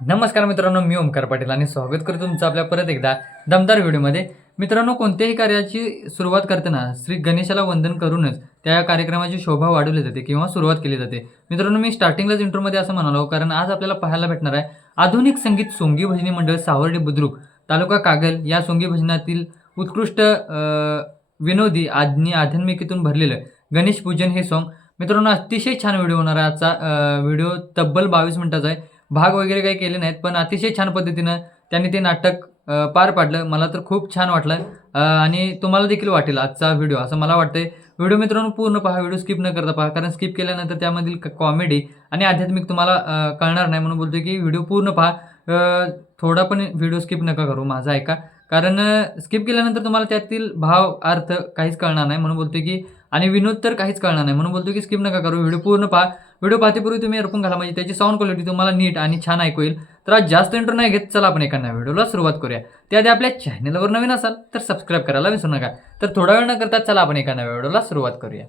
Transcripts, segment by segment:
नमस्कार मित्रांनो, मी ओमकार पाटील आणि स्वागत करतो तुमचं आपल्या परत एकदा दमदार व्हिडिओमध्ये. मित्रांनो, कोणत्याही कार्याची सुरुवात करताना श्री गणेशाला वंदन करूनच त्या कार्यक्रमाची शोभा वाढवली जाते किंवा सुरुवात केली जाते. मित्रांनो, मी स्टार्टिंगलाच इंट्रोमध्ये असं म्हणालो कारण आज आपल्याला पाहायला भेटणार आहे आधुनिक संगीत सोंगी भजनी मंडळ सावर्डे बुद्रुक तालुका कागल या सोंगी भजनातील उत्कृष्ट विनोदी आणि आध्यात्मिकेतून भरलेलं गणेश पूजन हे सॉन्ग. मित्रांनो, अतिशय छान व्हिडिओ होणार आहे. आजचा व्हिडिओ तब्बल 22 मिनिटाचा आहे. भाग वगैरे काही केले नाहीत, पण अतिशय छान पद्धतीनं त्यांनी ते नाटक पार पाडलं. मला तर खूप छान वाटलं आणि तुम्हाला देखील वाटेल आजचा व्हिडिओ असं मला वाटतंय. व्हिडिओ मित्रांनो पूर्ण पहा, व्हिडिओ स्किप न करता पहा, कारण स्किप केल्यानंतर त्यामधील कॉमेडी आणि आध्यात्मिक तुम्हाला कळणार नाही. म्हणून बोलतोय की व्हिडिओ पूर्ण पहा, थोडा पण व्हिडिओ स्किप नका करू, माझा ऐका. कारण स्किप केल्यानंतर तुम्हाला त्यातील भाव अर्थ काहीच कळणार नाही. म्हणून बोलतोय की आणि विनोद तर काहीच कळणार नाही. म्हणून बोलतो की स्किप नका करू, व्हिडिओ पूर्ण पहा. व्हिडिओ पाहतेपूर्वी तुम्ही इयरफोन घाला, म्हणजे त्याची साऊंड क्वालिटी तुम्हाला नीट आणि छान ऐकू येईल. तर आज जास्त इंट्रो नाही घेत, चला आपण एका व्हिडिओला सुरुवात करूया. त्याआधी आपल्या चॅनलवर नवीन असाल तर सबस्क्राईब करायला विसरू नका. तर थोडा वेळ न करता चला आपण एका व्हिडिओला सुरुवात करूया.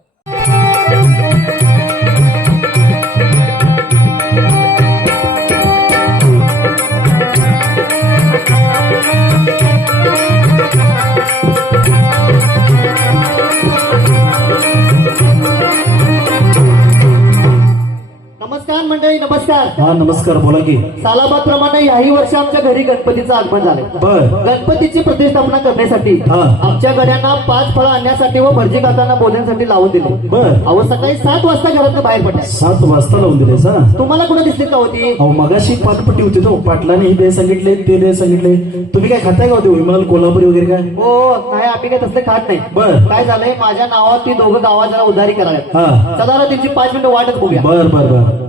नमस्कार मंडळी, नमस्कार. हा नमस्कार, बोला की. सालाबादप्रमाणे याही वर्षी आमच्या घरी गणपतीचं आगमन झालं. बर. गणपतीची प्रतिष्ठापना करण्यासाठी हा. आमच्या गड्यांना 5 फळं आणण्यासाठी व भटजी काकांना बोलण्यासाठी लावून दिले. बर. अहो सकाळी 7 वाजता घरातून बाहेर पडले. 7 वाजता लावून दिले सा. तुम्हाला कुठे दिसली का होती? अहो मगाशी पाठपट्टी होती तो, पाटलाने ही दे सांगितले ते दे सांगितले. तुम्ही काय खाताय का होते विमल कोल्हापुरी वगैरे काय? हो नाही, आम्ही काय तसलं खात नाही. बर. काय झालंय, माझ्या नावात ती दोघं गावात जरा उधारी करायला. हा. चला ना, त्यांची 5 मिनिटं वाटच बघूया. बर बर बर.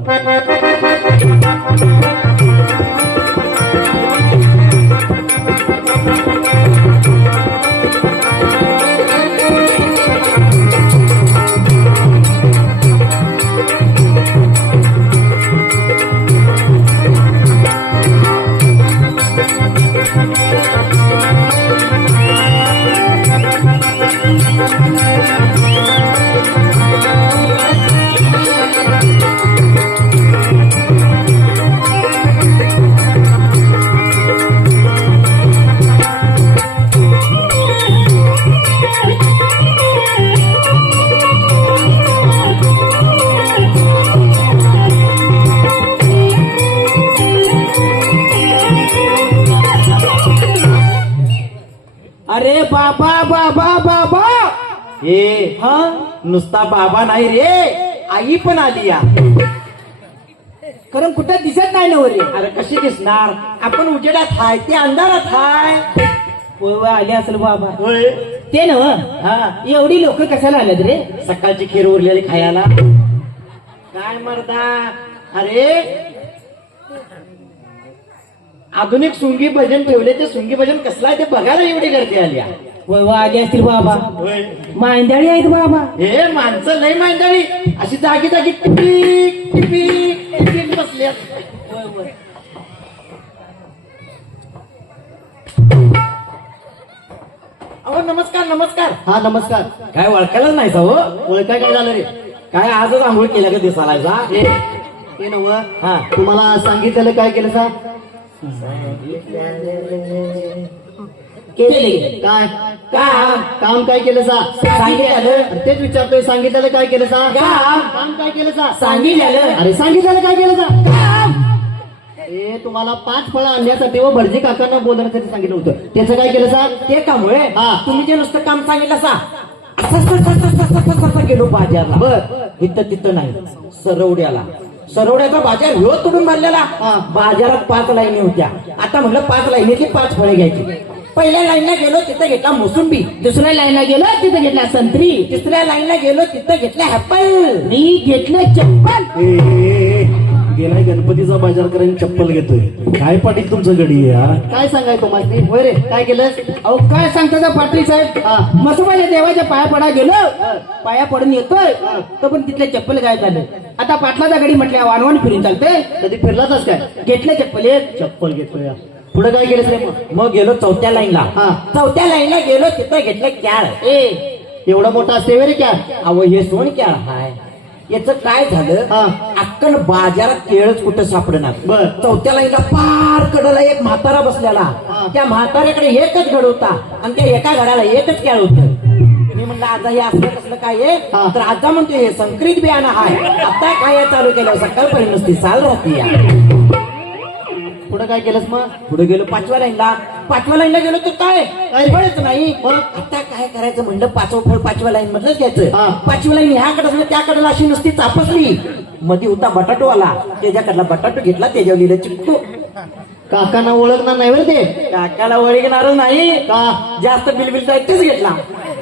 अरे बाबा बाबा बाबा, ए हा नुसता बाबा नाही रे, आई पण आली या. कारण कुठं दिसत नाही ना रे. अरे कशी दिसणार, आपण उजेडात हाय, ते अंधारात हाय. आली असेल बाबा. ते ना हा, एवढी लोक कशाला आल्यात रे? सकाळची खीर उरलेली खायला. काय मरदा, अरे आधुनिक सुंगी भजन ठेवले, ते सुंगी भजन कसला आहे ते बघायला एवढी गर्दी आली. आली असतील बाबा. मांदळी आहेत बाबा. हे माणसं लय मांदळी, अशी जागी जागी टिपीक टिपीक टिपीक बसली. अहो नमस्कार नमस्कार. हा नमस्कार. काय ओळखायलाच नाही सा हो? ओळखाय काय झालं रे? काय आजच आंघोळ केल्या का दिसायला जा? हे नव, हा. तुम्हाला सांगितलेलं काय केलं सा? केले काय काम काम काय केलं सा? सांगितलं. तेच विचारतोय, सांगितलेलं काय केलं सा? काम. काम काय केलं सा? सांगितलं. अरे सांगितलेलं काय केलं सा? काम. हे तुम्हाला 5 फळं आणण्यासाठी व भटजी काकांना बोलण्यासाठी सांगितलं होतं, त्याचं काय केलं सा? ते काम होय. हा. तुम्ही जे नुसतं काम सांगितलं सा, असं गेलो बाजारला. बर. इथं तिथं नाही, सरवड्याला. सरवड्याचा बाजार ह्यो तुडून भरलेला. हा. बाजारात 5 लाईनी होत्या. आता म्हटलं 5 लाईनीतली 5 फळे घ्यायची. पहिल्या लाईनला गेलो तिथं घेतला मोसंबी. दुसऱ्या लाईनला गेलो तिथं घेतला संत्री. तिसऱ्या लाईनला गेलो तिथं घेतला ऍपल. मी घेतलं चप्पल. गेलाय गणपतीचा बाजार करायला चप्पल घेतोय. काय पाटील तुमचं गडी या? काय सांगाय तुम्हाला? होय रे, काय केलं? अहो काय सांगता त्या पाटील साहेब, मसोबाच्या देवाच्या पाया पडा गेलो, पाया पडून येतोय तर पण तिथले चप्पल गायब झालं. आता पाटलाचा गडी म्हटल्या वानवण फिरून चालतंय. कधी फिरलाच काय? घेतलं चप्पल. एक चप्पल घेतोय. पुढे काय केलं रे? मग गेलो चौथ्या लाईनला. हा. चौथ्या लाईनला गेलो तिथं घेतलं कॅळ. एवढा मोठा असते रे क्या? अहो हे सोन कॅळ हाय. याचं काय झालं हा. अक्कल बाजारात केळच कुठं सापडणार बर. चौथ्या लाईनला पार कडला एक म्हातारा बसलेला हा. त्या म्हाताऱ्याकडे एकच घड होता आणि त्या एका घडाला एकच केळ होत मी म्हणलं आता हे असलं कसलं काय आहे हा. तर आता म्हणतो हे संकरित बियाणं आहे आता काय चालू केलं सकाळपर्यंत नुसती चाल राहते या पुढे काय केलंस मग? पुढे गेलो पाचव्या लाईनला गेलो तर काय कळत नाही मग? आता काय करायचं म्हणलं पाचवं फळ पाचव्या लाईन मधलंच घ्यायचं हा. पाचवी लाईन ह्याकडे त्याकडे अशी नुसती चापसली मध्ये होता बटाटो आला त्याच्याकडला बटाटो घेतला त्याच्यावर लिहिलं चिपटू काकांना ओळखणार नाही बरं ते. काकाला ओळखणार नाही का? जास्त बिलबिल तेच घेतला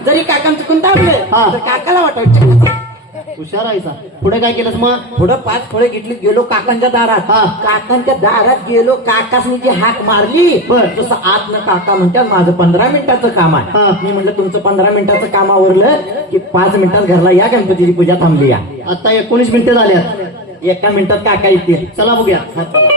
जरी काकांचं चुकून दाबलं हा. तर काकाला वाटायचं हुशार आहेसा. पुढे काय केलंस मग? पुढं 5 फळे घेतली गेलो काकांच्या दारात हा. काकांच्या दारात गेलो काकासनी जी हाक मारली बर. तसं आत न काका म्हणतात माझं 15 मिनिटाचं काम हा. आहे मी म्हटलं तुमचं 15 मिनिटाचं काम आवरलं की 5 मिनिटात घरला या गणपतीची पूजा थांबली या आता 19 मिनिटं झाल्यात. एका मिनिटात काका येतील चला बघूया. हा, चला.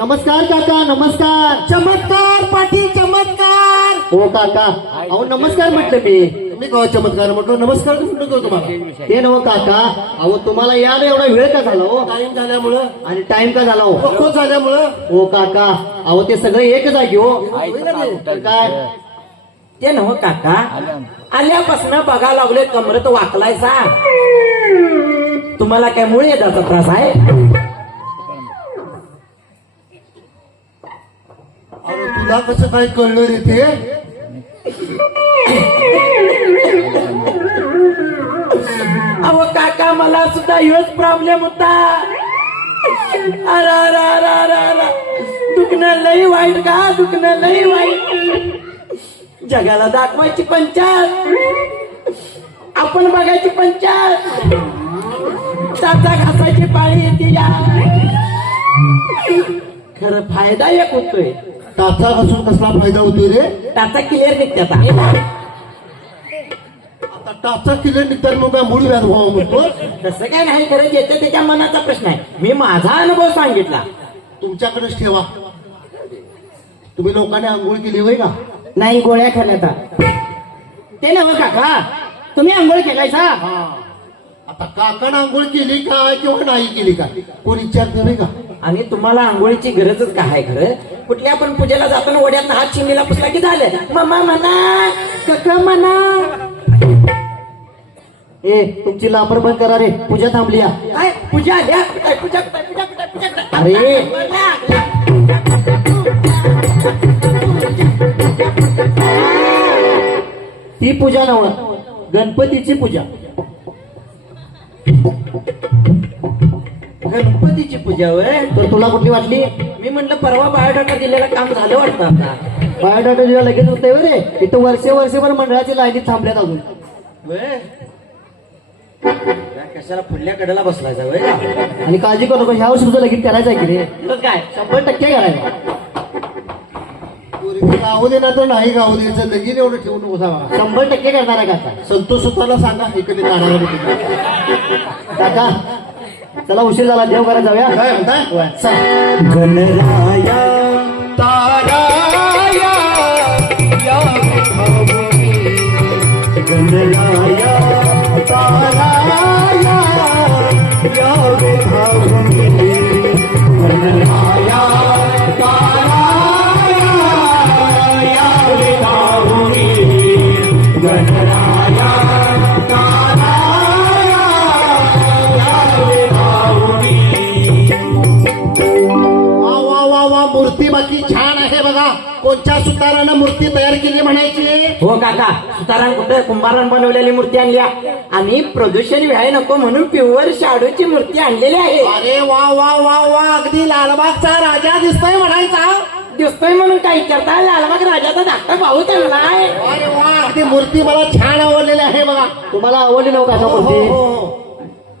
नमस्कार काका, नमस्कार. चमत्कार पाटील चमत्कार हो काका, अहो नमस्कार म्हटलं मी गाव चमत्कार म्हटलं. नमस्कार कुठं करतो तुम्हाला? ते नव काका, अहो तुम्हाला यायला एवढा वेळ का झाला हो? टाइम झाल्यामुळं. आणि टाइम का झाला हो? झाल्यामुळं. हो काका, अहो ते सगळं एक जागी हो. तर काय ते नव काका आल्यापासून बघा लागले कमरत वाकलाय सा तुम्हाला काय मुळे येतात त्रास आहे अरे तुला कसं काय कळलं रे ते? अहो काका मला सुद्धा हेच प्रॉब्लेम होता अरे अरे अरे अरे अरे दुखणं लई वाईट का दुखणं लई वाईट जगाला दाखवायची पंचायत आपण बघायची पंचायत टाचा घासायची पाळी येते या खरं फायदा एक होतोय टाचा घासून कसला फायदा होतोय रे? टाचा क्लिअर निघते आता आता टाचा किलो निघतात मग काय मूळ व्याध व्हावं म्हणतो? तसं काय नाही खरं ज्याच्या त्याच्या मनाचा प्रश्न आहे मी माझा अनुभव सांगितला तुमच्याकडेच ठेवा. तुम्ही लोकांनी आंघोळ केली होय का? नाही गोळ्या खाण्यात ते नव्ह काका तुम्ही आंघोळ केलायसा हा. आता काकानं आंघोळ केली काय किंवा नाही केली काय कोण विचारते होय का? आणि तुम्हाला आंघोळीची गरजच काय आहे खरं कुठल्या पण पूजेला जाताना वड्यात हात चिमणीला पुसला की झालं मम्मा म्हणा कका म्हणा ए तुमची लापर बंद करा रे, पूजा थांबली या. काय पूजा द्या कुठे पूजा कुठे पूजा कुठे पूजा कुठे अरे ती पूजा नव, गणपतीची पूजा. गणपतीची पूजा होय तर तुला कुठली वाटली? मी म्हटलं परवा बायोडाटा दिलेलं काम झालं वाटतं आता बायोडाटा जेव्हा लगेच होतंय हो रे, इथं वर्षभर मंडळाची लाईनीत थांबल्यात अजून. होय या कशाला पुढल्या कडेला बसलायचा होय का आणि काळजी करू नका, ह्या वर्षी तुझं लगेच करायचं आहे की रे? तर काय 100% करायचं. गाऊ दे ना तर नाही गाऊ द्यायचं, लगीन एवढं ठेवून बसा बघा. 100% करणार आहे काका. संतोष स्वतःला सांगा इकडे काढायला. काका चला उशीर झाला, देव करायला जाऊया. काय म्हणताय? चला. गणराया ताराया या गणराया ताराया या विभावनी गणराया ताराया या विभावनी गणराया ताराया या विभावनी. वा वा वा वा, मूर्ती बाकी छान आहे बघा. कोणत्या सुतारानं मूर्ती तयार केली म्हणायची? हो काका सुतारान कुठं कुंभारान बनवलेली मूर्ती आणल्या आणि प्रदूषण व्हायला नको म्हणून प्युअर शाडूची मूर्ती आणलेली आहे अरे वा वा वा वा, अगदी लालबागचा राजा दिसतोय म्हणायचा. दिसतोय म्हणून काय विचारता लालबाग राजाचा धाकटा भाऊ त्यांनाय अरे वा, अगदी मूर्ती मला छान आवडलेली आहे बघा. तुम्हाला आवडली नव्ह काका मूर्ती?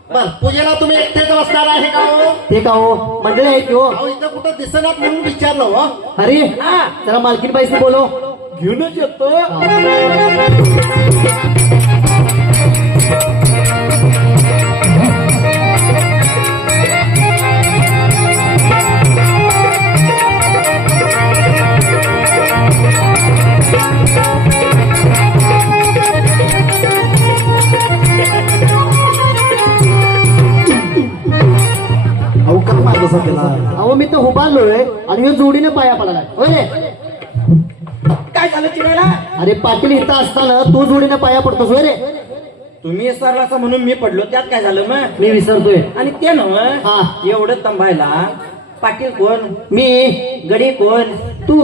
बर पूजेला तुम्ही एकटेच बसणार आहे का हो? ते का हो मंडळी आहेत की हो. अहो इथं कुठं दिसणार म्हणून विचारलं हो. अरे जरा मालकीन बाईसनी बोलो. घेऊनच येतो. अहो काय माझं सध्याला अहो मी तर उभारलोय आणि मी जोडीने पाया पडला होय. काय झालं चिरायला? अरे पाटील इथं असताना तू जोडीने पाया पडतोस होय रे. तुम्ही विसरला म्हणून मी पडलो, त्यात काय झालं मग? मी विसरतोय. आणि ते नव हा. एवढं तंबायला पाटील कोण, मी गडी कोण, तू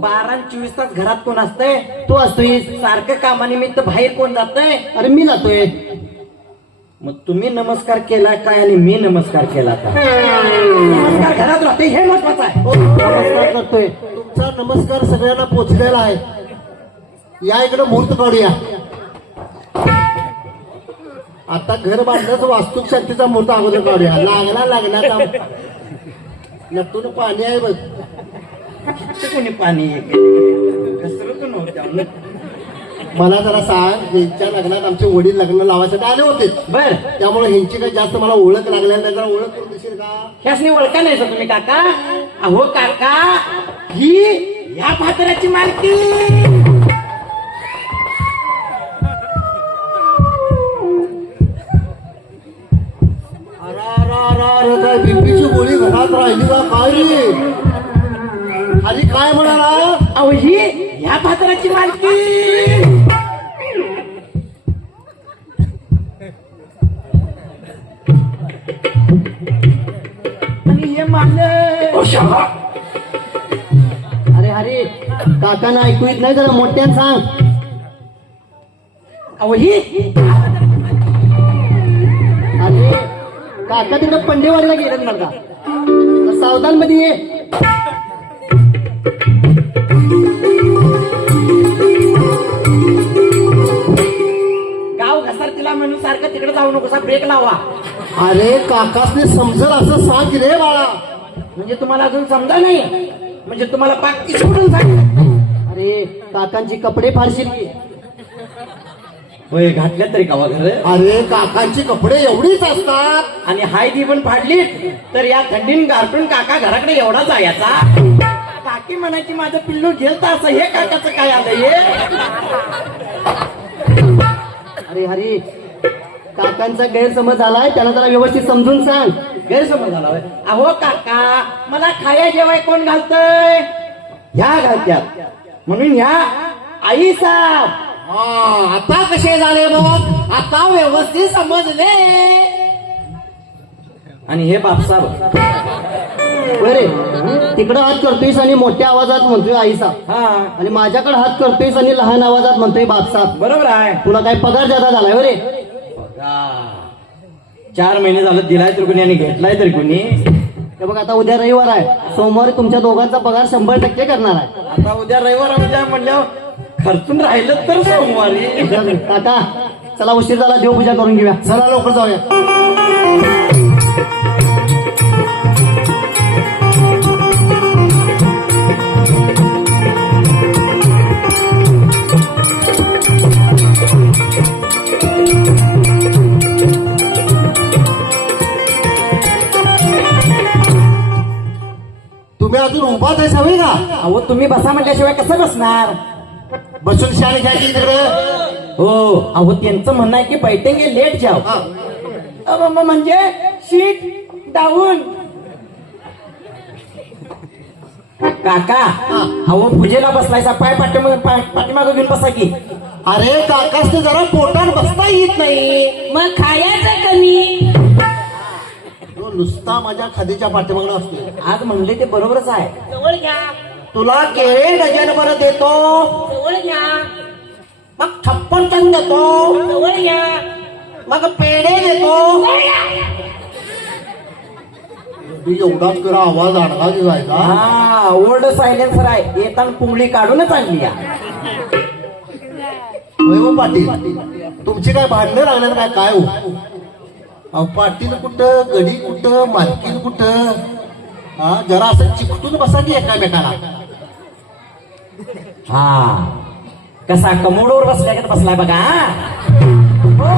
12-24 तास घरात कोण असतंय, तू असतोय. सारखं कामानिमित्त बाहेर कोण जातंय. अरे मी जातोय. मग तुम्ही नमस्कार केला काय आणि मी नमस्कार केला काय? नमस्कार घरात राहते हे महत्वाचं आहे. नमस्कार करतोय. तुमचा नमस्कार सगळ्यांना पोचलेला आहे. या इकडे मुहूर्त काढूया. आता घर बांधण्याचं वास्तुक शक्तीचा मुहूर्त अगोदर काढूया. लागला नटून पाणी आहे बघ. ते कोणी पाणी कसरत नव्हत्या. मला जरा सांग, यांच्या लग्नात आमचे वडील लग्न लावायसाठी आले होते. बर त्यामुळे ह्यांची काही जास्त मला ओळख लागल्या नाही. जरा ओळख करून देशील का? ह्यासनी ओळखा नाही सर तुम्ही काका? अहो काका, ही या पात्राची मालकी. अरे काय बिंबीची गोळी घरात राहिली का काय रे? खाली काय म्हणाला? अहो ही या पात्राची मालकी. आणि हे मालक. अरे अरे काकांना ऐकू येत नाही, जरा मोठ्यानं सांग. अहो ही अरे काका तिकडे पंडेवाडीला गेले बरं का. सावधान मध्ये ये. गाव घसरतीला म्हणून सारखं तिकडे जाऊ नकोसा, ब्रेक लावा. अरे काकासने समजल असं सांग की रे बाळा. म्हणजे तुम्हाला अजून समजा नाही, म्हणजे तुम्हाला पाक सोडून सांग. अरे काकांची कपडे फारशील की. होय घातल्या तरी गावा घर. अरे काकांची कपडे एवढीच असतात. आणि हाय ती पण फाडली तर या थंडीन गारटून काका घराकडे एवढा जायचा. काकी म्हणायची माझं पिल्लू गेलता असं, हे काकाचं काय आलं हे? अरे हरी काकांचा गैरसमज झालाय, त्याला जरा व्यवस्थित समजून सांग. गैरसमज झाला होय. अहो काका, मला खाया जेवाय कोण घालतय? ह्या घालत्यात म्हणून ह्या आई साहेब. आता कसे झाले मग? आता व्यवस्थित समजले. आणि हे बापसाहेब. बरे तिकडं हात करतोयस आणि मोठ्या आवाजात म्हणतोय आईसा, हा आणि माझ्याकडे हात करतोयस आणि लहान आवाजात म्हणतोय बापसाहेब. बरोबर आहे. तुला काय पगार जादा झालाय बरे? 4 महिने झालं दिलाय तर कोणी आणि घेतलाय तर कोणी. हे बघ आता उद्या रविवार आहे, सोमवारी तुमच्या दोघांचा पगार 100% करणार आहे. आता उद्या रविवार उद्या म्हणल्यावर खर्चून राहिलं तर सोमवारी. काका चला, उशीर झाला, देवपूजा करून घेऊया. चला लवकर जाऊया. तुम्ही अजून उभाच आहे सवय का? अहो तुम्ही बसा म्हटल्याशिवाय कसं बसणार? बसून शाळे घ्यायची तिकडं. हो अहो त्यांचं म्हणणं आहे की बैठेंगे लेट जाओ. हा. म्हणजे सीट डाऊन. काका अहो पूजेला बसलायचा, पाय पाठीमागं घेऊन बसा की. अरे काकासने जरा पोटात बसता येत नाही. मग खायचं कमी. तो नुसता माझ्या खादीच्या पाठीमागला असतो. आज म्हणले ते बरोबरच आहे. जवळ घ्या, तुला केळे डझन बरं देतो, जवळ घ्या, मग 56 टन देतो, जवळ घ्या, मग पेढे देतो. एवढाच करा आवाज अडका जायचा. हा ओल्ड सायलेन्सर आहे, येताना पुंगळी काढूनच आणली. वैभव पाटील तुमची काय भांडणं लागणार काय? काय हो अहो पाटील कुठं गडी कुठं मालकीन कुठं हा जरा असं चिकटून बसा की एकामेकाला हा कसा कमोडवर बसल्या बसलाय बघा हो.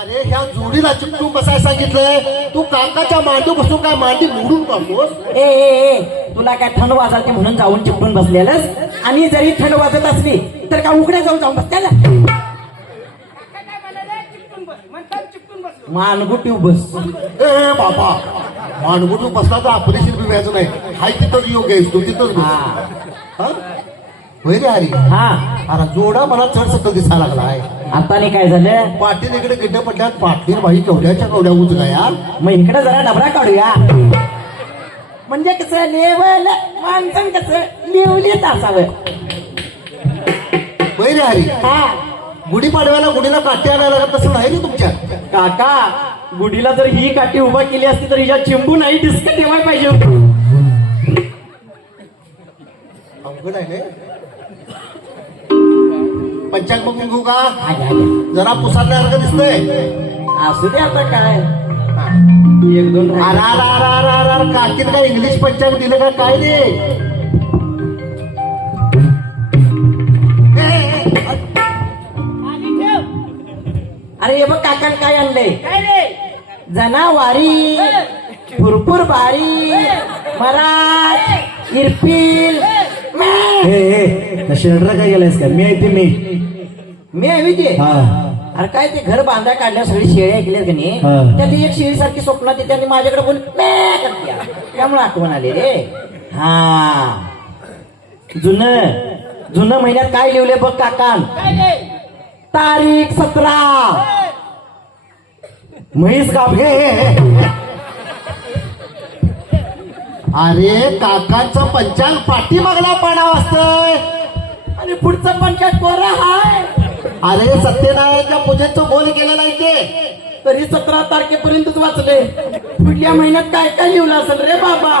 अरे ह्या जोडीला चिकटून बसायला सांगितलंय तू काकाच्या मांडू बसून काय मांडी मोडून टाकतोस ए तुला काय थंड वाजते म्हणून जाऊन चिपटून बसलेलंस आणि जरी थंड वाजत असली तर का उघड्या जाऊन बसत्याला मानगुटी बस ए बाबा मांडगुटून बसला तर ऑपरेशन बी व्हायचं नाही हाय तिथंच योग्य आहेस तू तिथंच बस. हा? होय रे हरी हा अरे जोडा मला चढ सकल दिसायला लागलाय आता नाही काय झालं पाटील इकडे गिड्ड पडल्यात पाटील बाई केवढ्याच्या केवढ्या उचला यार मग इकडे जरा डबरा काढूया म्हणजे कसं लेवल माणसं कसं लिवलीत असावं होय रे हरी हा गुढीपाडव्याला गुढीला काठी आणायला लागत तसं नाही रे तुमच्या काका गुढीला जर ही काठी उभा केली असती तर हिच्या चिंबू नाही डिस्क ठेवायला पाहिजे होतं. अवघड आहे रे पंचांग बघून घेऊ का आल्या, आल्या. जरा पुसारल्यासारखं दिसतंय असू दे आता काय एक दोन राहिले. काकीन काय इंग्लिश पंचांग दिलं का काय रे अरे हे बघ काकान काय आणलंय जनावारी भरपूर बारी मराठ इरपिल शेल्टर काय गेलायस का मी आहे ते मी आहे ते हा अरे काय ते घर बांधा काढल्या सगळी शेळ्या ऐकल्यात का नाही हा. त्यात एक शेळी सारखी स्वप्नात येते आणि माझ्याकडे बोल त्यामुळे आठवण आली रे हा जुनं महिन्यात काय लिहिले बघ काकान तारीख 17 म्हैस कापे अरे काकांचं पंचांग पाठी मागला पाडावं असतंय आणि पुढचं पंचायत कोरा हाय अरे सत्यनारायणच्या पूजेचं बोल केलं नाही ते तरी 17 तारखेपर्यंतच वाचले पुढल्या महिन्यात काय काय लिहिलं असेल रे बाबा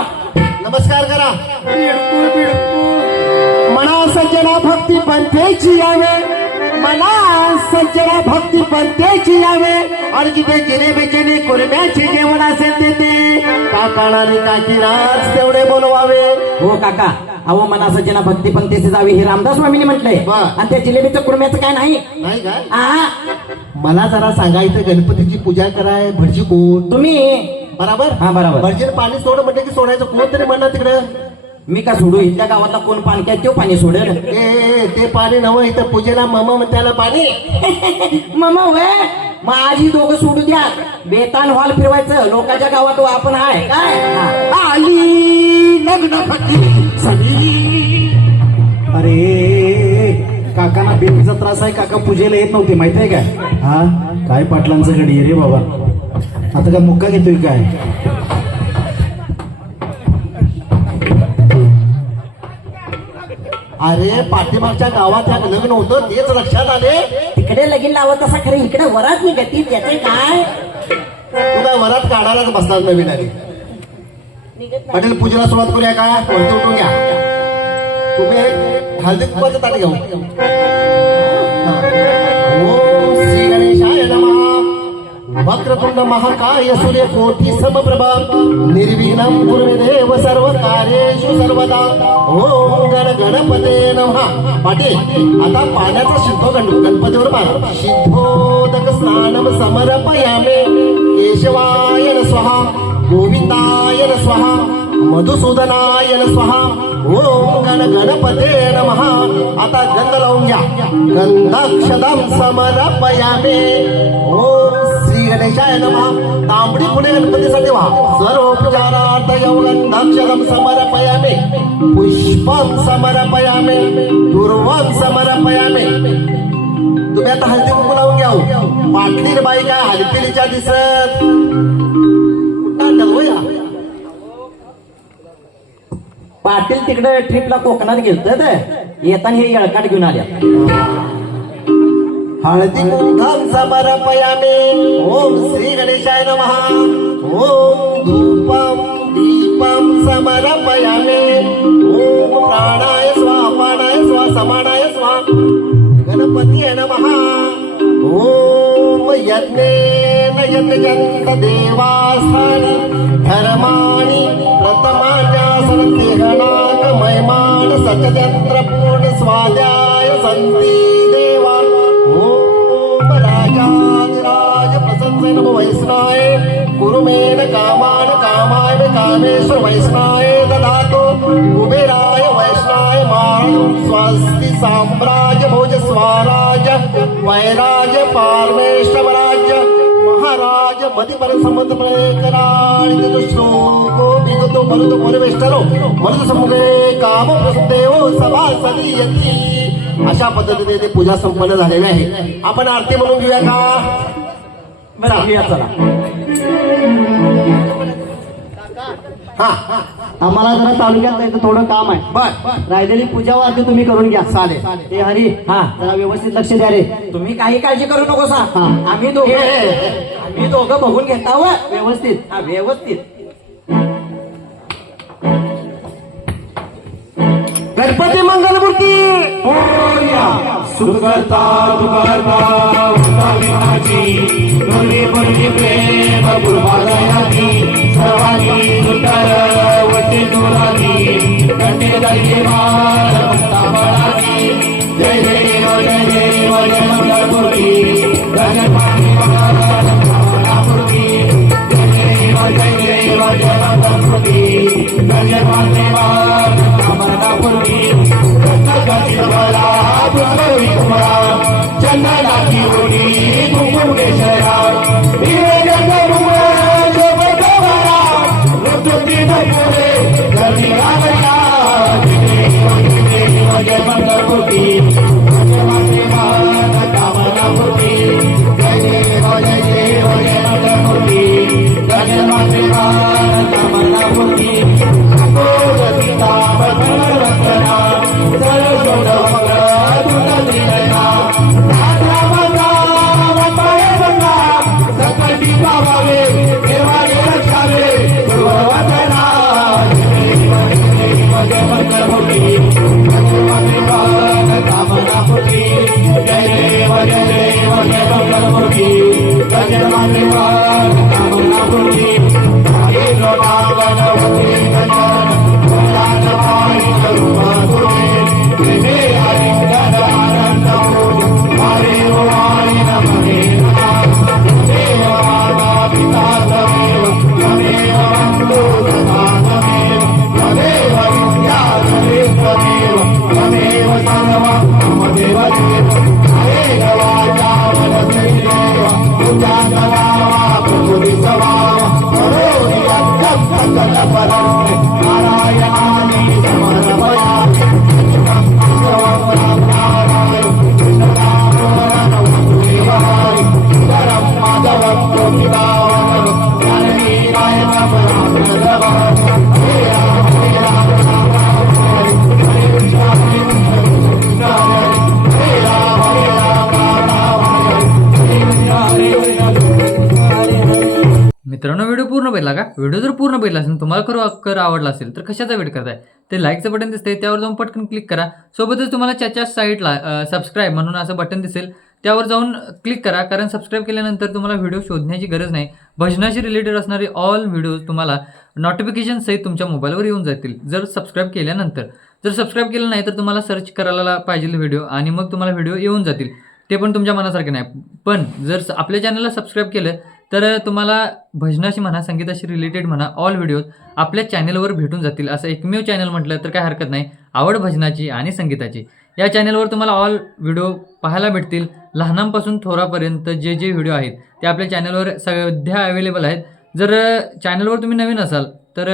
नमस्कार करा बिडकू बिडकू मना सज्जना भक्ती पंथेची यावे मला सज्जना भक्ती पंथेची यावे आणि जिथे जिलेबी जिने कुरम्याचे जेवण असेल तिथे काकाणाने काकीनाच तेवढे बोलवावे हो काका अहो मना सज्जना भक्ती पंथेचे जावी हे रामदास स्वामींनी म्हटलंय वा. आणि त्या जिलेबीचं कुर्म्याचं काय नाही नाही काय आ, मला जरा सांगायचं गणपतीची पूजा कराय भटजी कोण तुम्ही बरोबर हा, बरोबर. भटजीने पाणी सोड म्हणते की सोडायचं कोण तरी म्हणणार तिकडं मी का सोडू इथल्या गावातला कोण पाणक्या तो पाणी सोडेल ते पाणी नवं इथं पूजेला मम त्याला पाणी मामा वे मग आज ही दोघं सोडू द्या बेतान हॉल फिरवायचं लोकांच्या गावात आपण आहे काय हा. आली लग्न फटी सगळी अरे काकांना बीपीचा त्रास आहे काका पूजेला येत नव्हते माहित आहे काय हा काय पाटलांचं गडी आहे रे बाबा आता काय मुक्का घेतोय काय अरे पाठीमागच्या गावात या लग्न होतं तेच लक्षात आले तिकडे लगीन लावत असा खरं इकडे वरात निघती त्याचे काय तुला वरात काढायलाच बसणार नवीन आली पाटील पूजेला सुरुवात करूया का वरती उठून घ्या तुम्ही हळदी कुंकवाचं ताट घेऊ ओम श्री गणेशाय नमः वक्रतुंड महाकाय सूर्य कोटी समप्रभा निर्विघ्नं कुरु देव सर्व कार्येषु सर्वदा ओम गण गणपते नमः पाटील आता पाण्याचा सिद्धो गणपतीवर मार सिद्धोदक स्नानम समर्पयामे केशवाय न स्वाहा गोविंदाय न स्वाहा मधुसूदनाय न स्वाहा ओम गण गणपते नमः आता गंध लावून घ्या गंधाक्षदम समर्पयामे ओम श्री गणेशाय नमः तांबडी पुणे गणपतीसाठी व्हा सर्वोपचारार्थ गंधाक्षदम समर्पयामे पुष्पम समर्पयामे दुर्वम समर्पयामे तुम्ही आता हळदी कुंकू लावून घ्या पाटली बाई काय हलपिलीच्या दिसत पाटील तिकडे ट्रिपला कोकणात गेलत येताना हे येळकाट घेऊन आल्या हळदी कुंकम समर्पयामे ओम श्री गणेशाय नमः ओम धूपम दीपम समर्पयामे ओम प्राणाय स्वाहा पाणाय स्वाहा समानाय स्वाहा गणपती नमः ओम यज्ञेन यज्ञ देवास्थानी धर्माणि प्रथमाच्या संदेहनाक महिमान सत्यत्र पूर्ण स्वाध्याय संती देवा ओम राजाधिराज प्रसन्न नमो वैष्णाय कुरुमेण कामान कामाय कामेश्वर वैष्णाय ददातो कुबेराय वैष्णाय मान स्वस्ति साम्राज्य भोज स्वराज वैराज पारमेश्वराज्य महाराज मधिपर संबंध प्रकराळी श्लोको विगतो मरुद परिवेष्टनो मरुद समुद्रे काम प्रसदेव सभा सदी यती अशा पद्धतीने ते पूजा संपन्न झालेली आहे. आपण आरती म्हणून घेऊया का? चला हा आम्हाला जरा तालुक्यात जायचं थोडं काम आहे. बर राहिलेली पूजा वाद्य तुम्ही करून घ्या. चालेल. हे हरी हा. जरा व्यवस्थित लक्ष द्या रे. तुम्ही काही काळजी करू नको सा. हा. आम्ही दोघं बघून घेता व व्यवस्थित हा, व्यवस्थित. गणपती मंगलमूर्ती सुखकर्ता दुखहर्ता विघ्नाची दोन्ही पुरली प्रेम गुरुबादयाची सर्वांनी सुंदर वटी दुराची कंठे दर्गे मार मुक्ताबळाची जय देव जय देव जय मंगलमूर्ती गणपती मंगलमूर्ती जय देव जय मंगलमूर्ती गणपती मंगलमूर्ती चंदनाची ओढी कुंकुमेश्वरा जय मंगलमूर्ती कामनापूर्ती जय देव जय देव जय मंगलमूर्ती गणपती कामनापूर्ती सीता रचना कामनापूर्ती जय देव जय देव जय मंगलमूर्ती गणपती कामनापूर्ती मित्रांनो, व्हिडिओ पूर्ण बघितला का? व्हिडिओ जर पूर्ण बघितला असेल, तुम्हाला कर आवडला असेल तर कशाचा वेट करताय? ते लाईकचं बटन दिसतंय, त्यावर जाऊन पटकन क्लिक करा. सोबतच तुम्हाला त्याच्या साईडला सबस्क्राईब म्हणून असं बटन दिसेल, त्यावर जाऊन क्लिक करा. कारण सबस्क्राईब केल्यानंतर तुम्हाला व्हिडिओ शोधण्याची गरज नाही. भजनाशी रिलेटेड असणारे ऑल व्हिडिओज तुम्हाला नोटिफिकेशन सहित तुमच्या मोबाईलवर येऊन जातील जर सबस्क्राईब केल्यानंतर. जर सबस्क्राईब केलं नाही तर तुम्हाला सर्च करायला पाहिजे व्हिडिओ आणि मग तुम्हाला व्हिडिओ येऊन जातील. ते पण तुमच्या मनासारखे नाही. पण जर आपल्या चॅनलला सबस्क्राईब केलं तर तुम्हाला भजनाशी म्हणा, संगीताशी रिलेटेड म्हणा, ऑल व्हिडिओज आपल्या चॅनलवर भेटून जातील. असं एकमेव चॅनल म्हटलं तर काय हरकत नाही. आवड भजनाची आणि संगीताची या चॅनलवर तुम्हाला ऑल व्हिडिओ पाहायला भेटतील. लहानांपासून थोरापर्यंत जे जे व्हिडिओ आहेत ते आपल्या चॅनलवर सध्या अवेलेबल आहेत. जर चॅनलवर तुम्ही नवीन असाल तर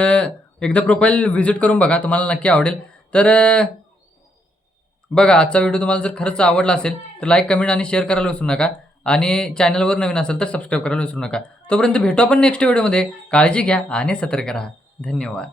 एकदा प्रोफाईल व्हिजिट करून बघा, तुम्हाला नक्की आवडेल. तर बघा, आजचा व्हिडिओ तुम्हाला जर खरंच आवडला असेल तर लाईक, कमेंट आणि शेअर करायला विसरू नका. आणि चॅनलवर नवीन असेल तर सबस्क्राईब करायला विसरू नका. तोपर्यंत भेटू आपण नेक्स्ट व्हिडिओमध्ये. काळजी घ्या आणि सतर्क राहा. धन्यवाद.